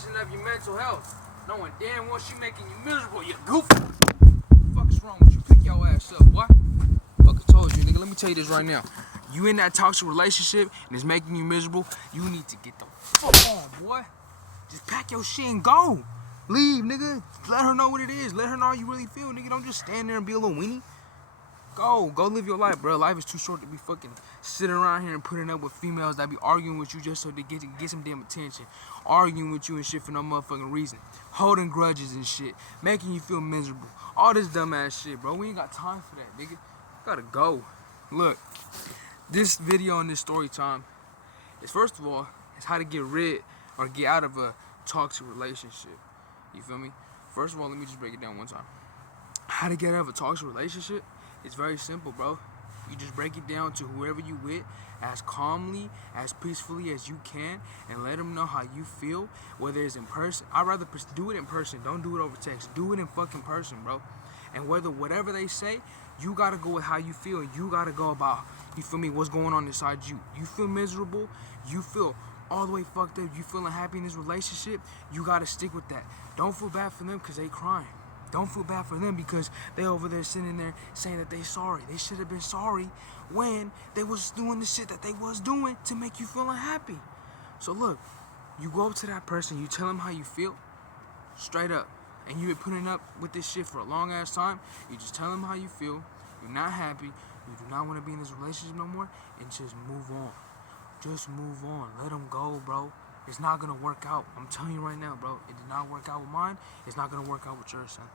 messing up your mental health. Knowing damn well she making you miserable, you goof. What the fuck is wrong with you? Pick your ass up, boy. Fucking told you, nigga. Let me tell you this right now. You in that toxic relationship and it's making you miserable, you need to get the fuck on, boy. Just pack your shit and go. Leave, nigga. Let her know what it is. Let her know how you really feel, nigga. Don't just stand there and be a little weenie. Go live your life, bro. Life is too short to be fucking sitting around here and putting up with females that be arguing with you just so they get some damn attention. Arguing with you and shit for no motherfucking reason. Holding grudges and shit. Making you feel miserable. All this dumbass shit, bro. We ain't got time for that, nigga. Gotta go. Look, this video and this story time is, first of all, is how to get rid or get out of a toxic relationship. You feel me? First of all, let me just break it down one time. How to get out of a toxic relationship? It's very simple, bro. You just break it down to whoever you with as calmly, as peacefully as you can, and let them know how you feel, whether it's in person. I'd rather do it in person. Don't do it over text. Do it in fucking person, bro. And whatever they say, you gotta go with how you feel. You gotta go about, you feel me, what's going on inside you. You feel miserable. You feel all the way fucked up. You feeling happy in this relationship. You gotta stick with that. Don't feel bad for them because they crying. Don't feel bad for them because they over there sitting there saying that they sorry. They should have been sorry when they was doing the shit that they was doing to make you feel unhappy. So look, you go up to that person, you tell them how you feel, straight up. And you've been putting up with this shit for a long ass time. You just tell them how you feel. You're not happy. You do not want to be in this relationship no more. And just move on. Just move on. Let them go, bro. It's not going to work out. I'm telling you right now, bro. It did not work out with mine. It's not going to work out with yours, son.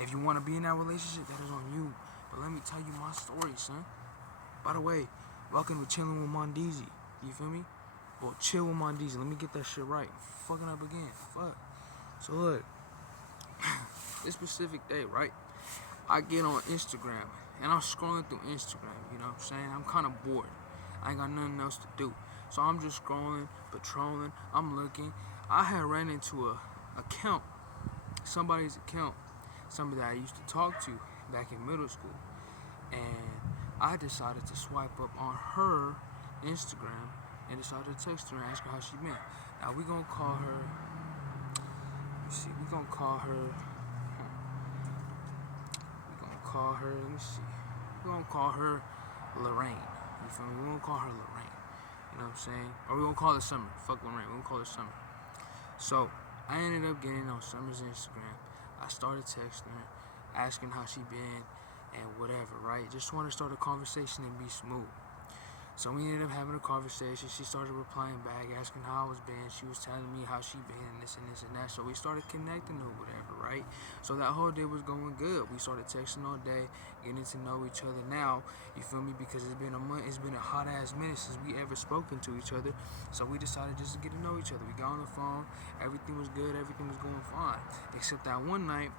If you want to be in that relationship, that is on you. But let me tell you my story, son. By the way, welcome to Chilling with Mondeezy. You feel me? Well, chill with Mondeezy. Let me get that shit right. I'm fucking up again. Fuck. So look. This specific day, right? I get on Instagram. And I'm scrolling through Instagram. You know what I'm saying? I'm kind of bored. I ain't got nothing else to do. So I'm just scrolling, patrolling, I'm looking. I had ran into a account, somebody's account, somebody that I used to talk to back in middle school. And I decided to swipe up on her Instagram and decided to text her and ask her how she been. Now we gonna call her, let me gonna call her Lorraine. You feel me? We're gonna call her Lorraine. You know what I'm saying? Or we're gonna call her Summer. Fuck Lorraine. We're gonna call her Summer. So I ended up getting on Summer's Instagram. I started texting her, asking how she been and whatever, right? Just want to start a conversation and be smooth. So we ended up having a conversation. She started replying back, asking how I was been. She was telling me how she been and this and this and that. So we started connecting or whatever, right? So that whole day was going good. We started texting all day, getting to know each other now. You feel me? Because it's been a month. It's been a hot ass minute since we ever spoken to each other. So we decided just to get to know each other. We got on the phone. Everything was good. Everything was going fine. Except that one night.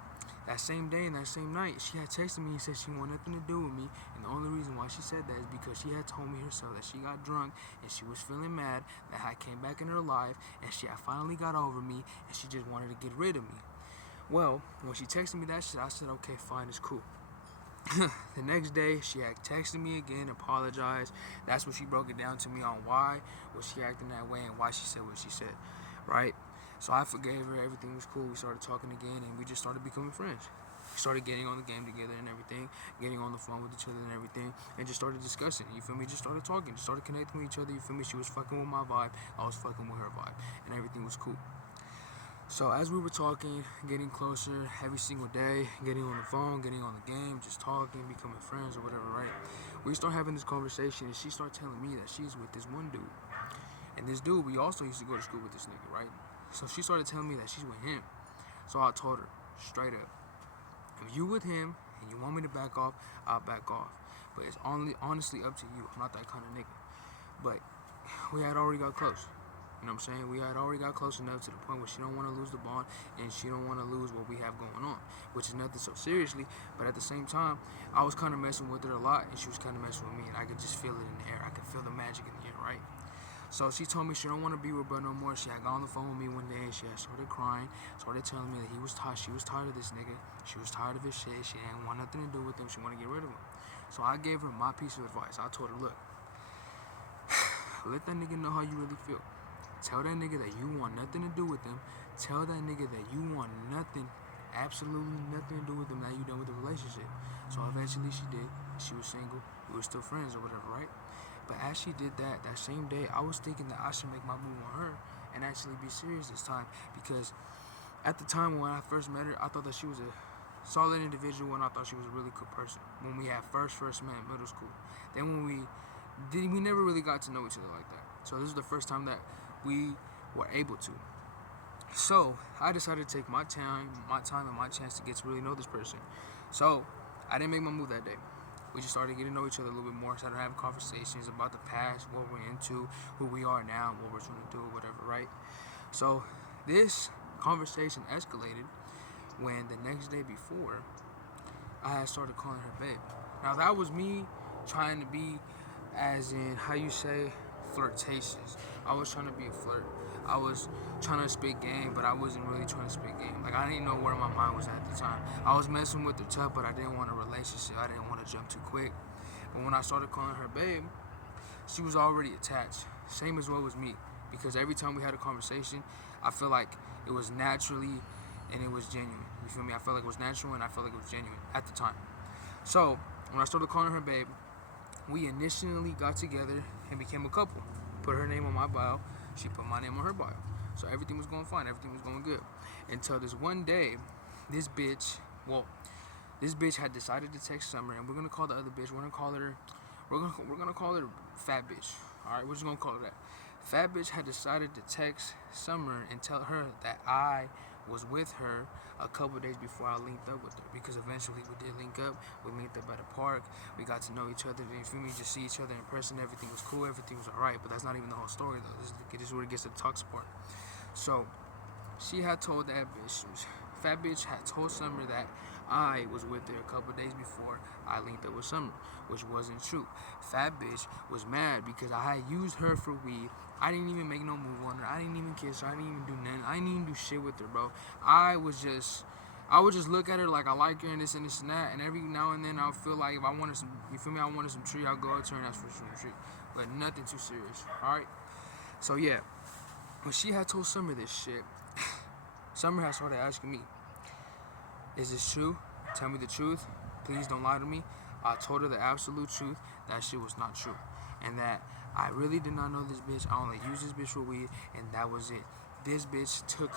That same day and that same night, she had texted me and said she wanted nothing to do with me. And the only reason why she said that is because she had told me herself that she got drunk and she was feeling mad that I came back in her life and she had finally got over me and she just wanted to get rid of me. Well, when she texted me that shit, I said, okay, fine, it's cool. The next day, she had texted me again, apologized. That's when she broke it down to me on why was she acting that way and why she said what she said, right? So I forgave her, everything was cool. We started talking again and we just started becoming friends. We started getting on the game together and everything, getting on the phone with each other and everything, and just started discussing, you feel me? Just started talking, just started connecting with each other, you feel me? She was fucking with my vibe, I was fucking with her vibe, and everything was cool. So as we were talking, getting closer every single day, getting on the phone, getting on the game, just talking, becoming friends or whatever, right? We start having this conversation and she started telling me that she's with this one dude. And this dude, we also used to go to school with this nigga, right? So she started telling me that she's with him. So I told her, straight up, if you with him and you want me to back off, I'll back off. But it's honestly up to you. I'm not that kind of nigga. But we had already got close. You know what I'm saying? We had already got close enough to the point where she don't want to lose the bond and she don't want to lose what we have going on, which is nothing so seriously. But at the same time, I was kind of messing with her a lot and she was kind of messing with me, and I could just feel it in the air. I could feel the magic in the air, right? So she told me she don't want to be with bro no more. She had got on the phone with me one day and she had started crying, started telling me that she was tired of this nigga. She was tired of his shit. She didn't want nothing to do with him. She wanted to get rid of him. So I gave her my piece of advice. I told her, look, let that nigga know how you really feel. Tell that nigga that you want nothing to do with them. Tell that nigga that you want nothing, absolutely nothing to do with them. Now you done with the relationship. So eventually she did. She was single. We were still friends or whatever, right? But as she did that same day, I was thinking that I should make my move on her and actually be serious this time, because at the time when I first met her, I thought that she was a solid individual and I thought she was a really good person when we had first met in middle school. Then when we never really got to know each other like that. So this is the first time that we were able to. So I decided to take my time and my chance to get to really know this person. So I didn't make my move that day. We just started getting to know each other a little bit more, started having conversations about the past, what we're into, who we are now, what we're trying to do, whatever, right? So this conversation escalated when the next day before, I had started calling her babe. Now that was me trying to be, as in, how you say, flirtatious. I was trying to be a flirt. I was trying to spit game, but I wasn't really trying to spit game. Like, I didn't know where my mind was at the time. I was messing with her tough, but I didn't want a relationship. I didn't want to jump too quick. But when I started calling her babe, she was already attached. Same as well as me. Because every time we had a conversation, I feel like it was naturally and it was genuine. You feel me? I felt like it was natural and I felt like it was genuine at the time. So, when I started calling her babe, we initially got together and became a couple. Put her name on my bio. She put my name on her bio. So everything was going fine. Everything was going good. Until this one day, this bitch had decided to text Summer, and we're gonna call the other bitch. We're gonna call her Fat Bitch. All right, we're just gonna call her that. Fat Bitch had decided to text Summer and tell her that I was with her a couple days before I linked up with her, because eventually we did link up. We linked up at a park. We got to know each other. You feel me? Just see each other in person. Everything was cool. Everything was alright. But that's not even the whole story though. This is where it gets to the toxic part. So she had told that bitch, Fat Bitch had told Summer that I was with her a couple days before I linked up with Summer, which wasn't true. Fat Bitch was mad because I had used her for weed. I didn't even make no move on her. I didn't even kiss her. I didn't even do nothing. I didn't even do shit with her, bro. I would just look at her like I like her and this and this and that, and every now and then I would feel like if I wanted some, you feel me, I wanted some tree, I'll go out to her and ask for some tree. But nothing too serious, alright? So yeah, when she had told Summer this shit, Summer had started asking me, is this true? Tell me the truth. Please don't lie to me. I told her the absolute truth. That shit was not true. And that I really did not know this bitch. I only used this bitch for weed, and that was it. This bitch took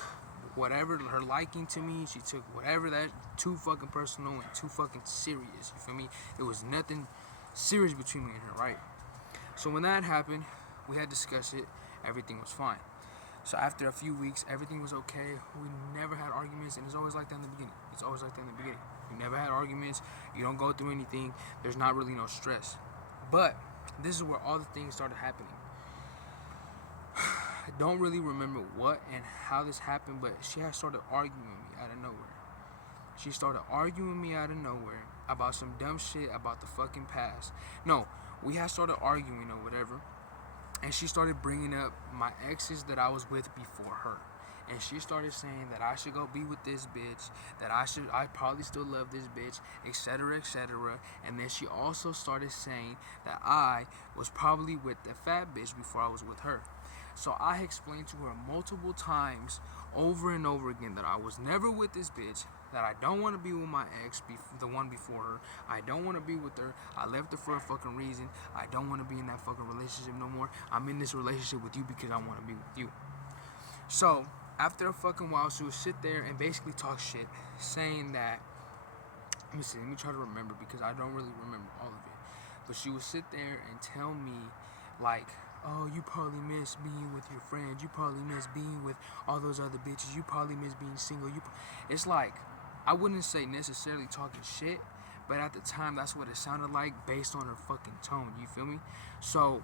whatever, her liking to me, she took whatever, that too fucking personal and too fucking serious. You feel me? It was nothing serious between me and her, right? So when that happened, we had discussed it. Everything was fine. So after a few weeks, everything was okay. We never had arguments, and it's always like that in the beginning. It's always like that in the beginning. You never had arguments. You don't go through anything. There's not really no stress. But this is where all the things started happening. I don't really remember what and how this happened, but she had started arguing with me out of nowhere. She started arguing with me out of nowhere about some dumb shit about the fucking past. No, we had started arguing or whatever, and she started bringing up my exes that I was with before her. And she started saying that I should go be with this bitch, that I probably still love this bitch, etc., etc. And then she also started saying that I was probably with the fat bitch before I was with her. So I explained to her multiple times, over and over again, that I was never with this bitch, that I don't want to be with my ex, the one before her. I don't want to be with her. I left her for a fucking reason. I don't want to be in that fucking relationship no more. I'm in this relationship with you because I want to be with you. So after a fucking while, she would sit there and basically talk shit, saying that, let me try to remember because I don't really remember all of it. But she would sit there and tell me, like, oh, you probably miss being with your friends. You probably miss being with all those other bitches. You probably miss being single. It's like, I wouldn't say necessarily talking shit, but at the time, that's what it sounded like based on her fucking tone. You feel me? So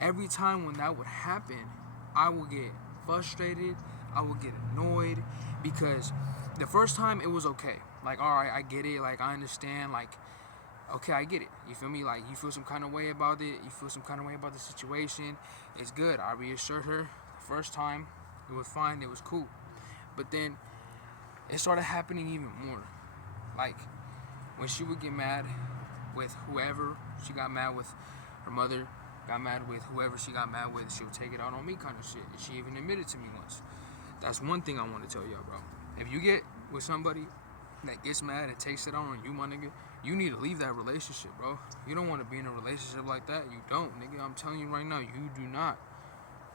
every time when that would happen, I would get frustrated. I would get annoyed because the first time it was okay. Like, all right, I get it. Like, I understand. Like, okay, I get it. You feel me? Like, you feel some kind of way about it. You feel some kind of way about the situation. It's good. I reassured her the first time. It was fine. It was cool. But then it started happening even more. Like, when she would get mad with whoever, she got mad with her mother, got mad with whoever she got mad with, she'll take it out on me kind of shit. She even admitted to me once. That's one thing I want to tell y'all, bro. If you get with somebody that gets mad and takes it out on you, my nigga, you need to leave that relationship, bro. You don't want to be in a relationship like that. You don't, nigga. I'm telling you right now, you do not.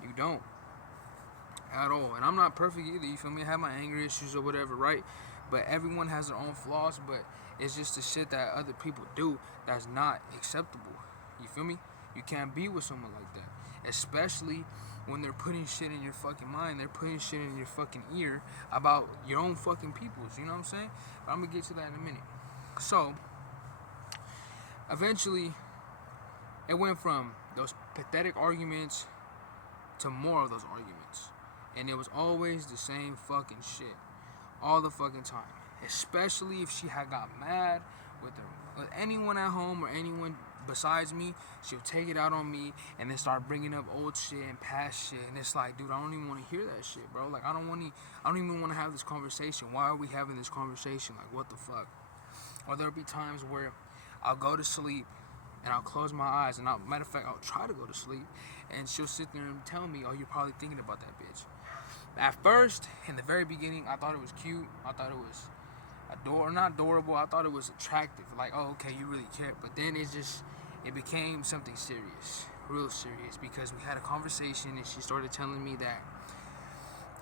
You don't. At all. And I'm not perfect either, you feel me? I have my anger issues or whatever, right? But everyone has their own flaws, but it's just the shit that other people do that's not acceptable. You feel me? You can't be with someone like that. Especially when they're putting shit in your fucking mind. They're putting shit in your fucking ear about your own fucking peoples. You know what I'm saying? But I'm going to get to that in a minute. So, eventually, it went from those pathetic arguments to more of those arguments. And it was always the same fucking shit. All the fucking time. Especially if she had got mad with anyone at home or anyone besides me, she'll take it out on me and then start bringing up old shit and past shit. And it's like, dude, I don't even want to hear that shit, bro. Like, I don't even want to have this conversation. Why are we having this conversation? Like, what the fuck? Or there'll be times where I'll go to sleep and I'll close my eyes, and matter of fact, I'll try to go to sleep, and she'll sit there and tell me, oh, you're probably thinking about that bitch. At first, in the very beginning, I thought it was cute. I thought it was not adorable. I thought it was attractive. Like, oh, okay, you really care. But then it became something serious, real serious, because we had a conversation, and she started telling me that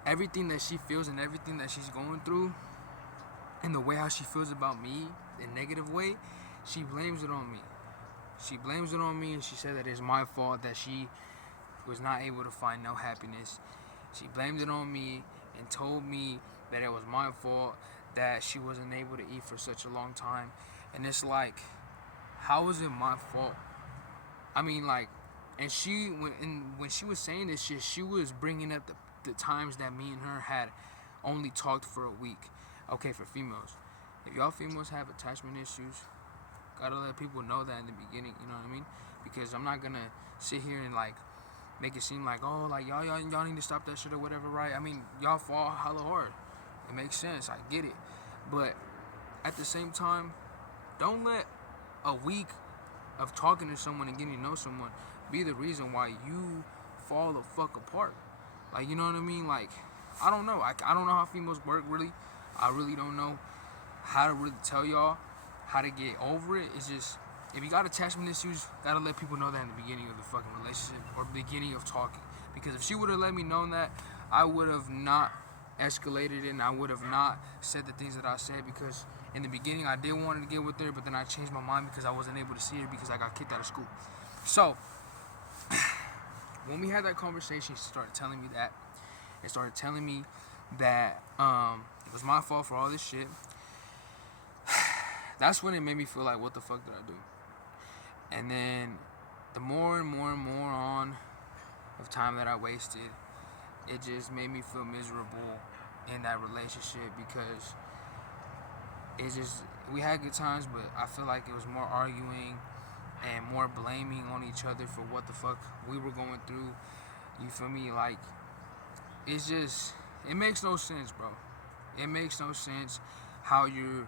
everything that she feels and everything that she's going through, and the way how she feels about me, in a negative way, she blames it on me. She blames it on me, and she said that it's my fault that she was not able to find no happiness. She blamed it on me and told me that it was my fault that she wasn't able to eat for such a long time. And it's like, how is it my fault? I mean, like, and when she was saying this shit, she was bringing up the times that me and her had only talked for a week. Okay, for females. If y'all females have attachment issues, gotta let people know that in the beginning, you know what I mean? Because I'm not gonna sit here and like make it seem like, oh, like y'all need to stop that shit or whatever, right? I mean, y'all fall hella hard. It makes sense, I get it. But at the same time, don't let a week of talking to someone and getting to know someone be the reason why you fall the fuck apart. Like, you know what I mean? Like, I don't know. I don't know how females work, really. I really don't know how to really tell y'all how to get over it. It's just, if you got attachment issues, gotta let people know that in the beginning of the fucking relationship or beginning of talking. Because if she would have let me know that, I would have not escalated it, and I would have not said the things that I said, because in the beginning I did want to get with her, but then I changed my mind because I wasn't able to see her because I got kicked out of school. So when we had that conversation, she started telling me that. It started telling me that it was my fault for all this shit. That's when it made me feel like, what the fuck did I do? And then the more and more and more on of time that I wasted, it just made me feel miserable in that relationship, because we had good times, but I feel like it was more arguing and more blaming on each other for what the fuck we were going through. You feel me? Like, it makes no sense, bro. It makes no sense how you're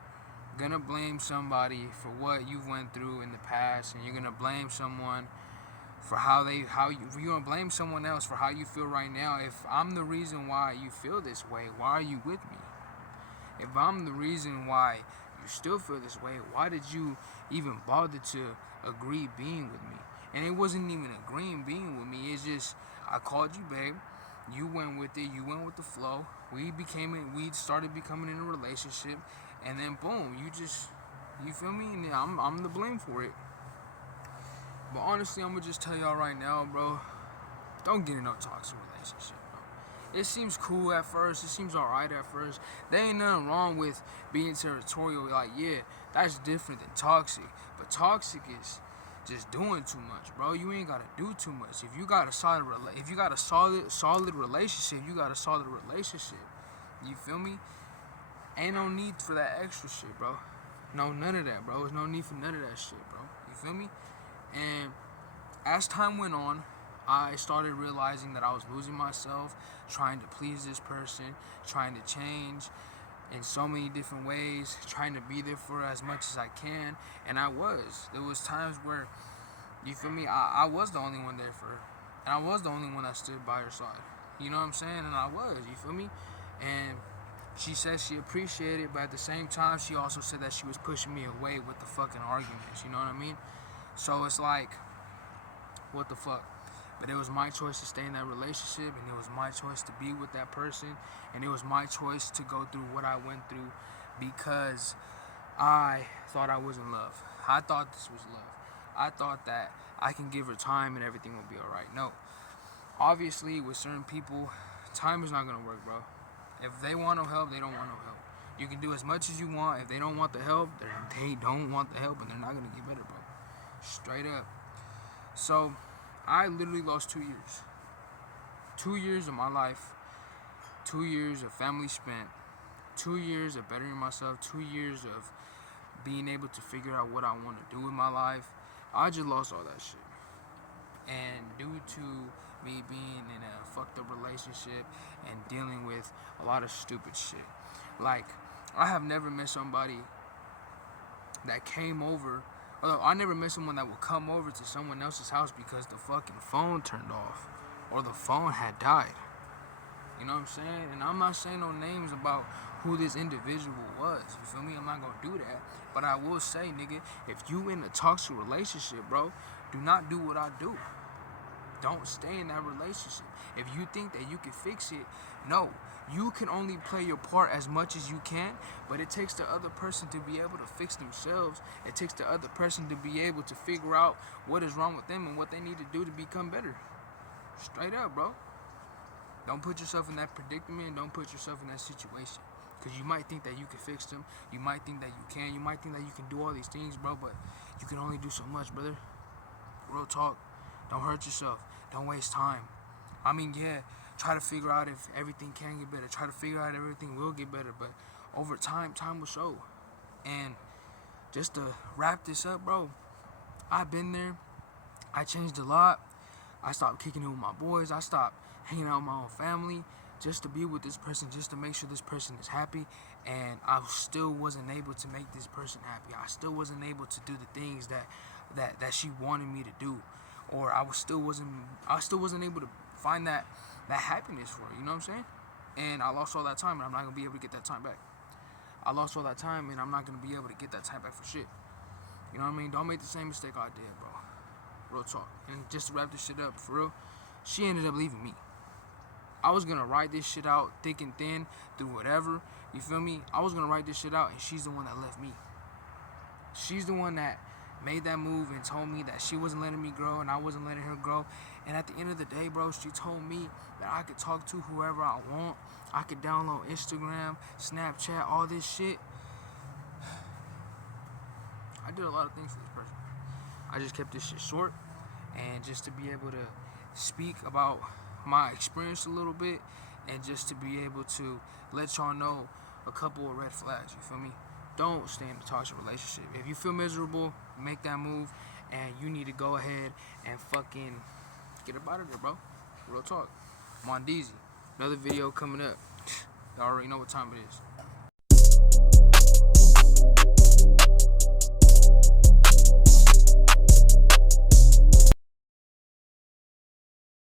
gonna blame somebody for what you went through in the past, and you're gonna blame someone for you're gonna blame someone else for how you feel right now. If I'm the reason why you feel this way, why are you with me? If I'm the reason why you still feel this way, why did you even bother to agree being with me? And it wasn't even agreeing being with me. It's just, I called you, babe. You went with it. You went with the flow. We started becoming in a relationship, and then boom, you feel me? And I'm to blame for it. But honestly, I'm gonna just tell y'all right now, bro, don't get in no toxic relationship, bro. It seems cool at first. It seems alright at first. There ain't nothing wrong with being territorial. Like, yeah, that's different than toxic. But toxic is just doing too much, bro. You ain't gotta do too much. If you got a solid relationship, you got a solid relationship. You feel me? Ain't no need for that extra shit, bro. No, none of that, bro. There's no need for none of that shit, bro. You feel me? And as time went on, I started realizing that I was losing myself, trying to please this person, trying to change in so many different ways, trying to be there for her as much as I can. And I was. There was times where, You feel me? I was the only one there for her. And I was the only one that stood by her side. You know what I'm saying? And I was, you feel me? And she said she appreciated it, but at the same time, she also said that she was pushing me away with the fucking arguments. You know what I mean? So it's like, what the fuck? But it was my choice to stay in that relationship, and it was my choice to be with that person, and it was my choice to go through what I went through because I thought I was in love. I thought this was love. I thought that I can give her time and everything will be alright. No. Obviously, with certain people, time is not going to work, bro. If they want no help, they don't want no help. You can do as much as you want. If they don't want the help, they don't want the help, and they're not going to get better, bro. Straight up. So, I literally lost 2 years. 2 years of my life. 2 years of family spent. 2 years of bettering myself. 2 years of being able to figure out what I want to do with my life. I just lost all that shit. And due to me being in a fucked up relationship and dealing with a lot of stupid shit. Like, I have never met somebody that came over. Although I never met someone that would come over to someone else's house because the fucking phone turned off or the phone had died. You know what I'm saying? And I'm not saying no names about who this individual was. You feel me? I'm not gonna do that. But I will say, nigga, if you in a toxic relationship, bro, do not do what I do. Don't stay in that relationship. If you think that you can fix it, no. You can only play your part as much as you can, but it takes the other person to be able to fix themselves. It takes the other person to be able to figure out what is wrong with them and what they need to do to become better. Straight up, bro. Don't put yourself in that predicament. Don't put yourself in that situation. Because you might think that you can fix them. You might think that you can. You might think that you can do all these things, bro, but you can only do so much, brother. Real talk. Don't hurt yourself. Don't waste time. I mean, yeah, try to figure out if everything can get better. Try to figure out if everything will get better. But over time, time will show. And just to wrap this up, bro, I've been there. I changed a lot. I stopped kicking it with my boys. I stopped hanging out with my own family just to be with this person, just to make sure this person is happy. And I still wasn't able to make this person happy. I still wasn't able to do the things that she wanted me to do. Or I still wasn't able to find that happiness for her, you know what I'm saying? And I lost all that time, and I'm not gonna be able to get that time back. I lost all that time, and I'm not gonna be able to get that time back for shit. You know what I mean? Don't make the same mistake I did, bro. Real talk. And just to wrap this shit up, for real, she ended up leaving me. I was gonna ride this shit out thick and thin through whatever, you feel me? I was gonna ride this shit out, and she's the one that left me. She's the one that made that move and told me that she wasn't letting me grow and I wasn't letting her grow. And at the end of the day, bro, she told me that I could talk to whoever I want. I could download Instagram, Snapchat, all this shit. I did a lot of things for this person. I just kept this shit short, and just to be able to speak about my experience a little bit, and just to be able to let y'all know a couple of red flags, you feel me? Don't stay in a toxic relationship. If you feel miserable, make that move, and you need to go ahead and fucking get up out of there, bro. Real talk. Mondeezy. Another video coming up. Y'all already know what time it is.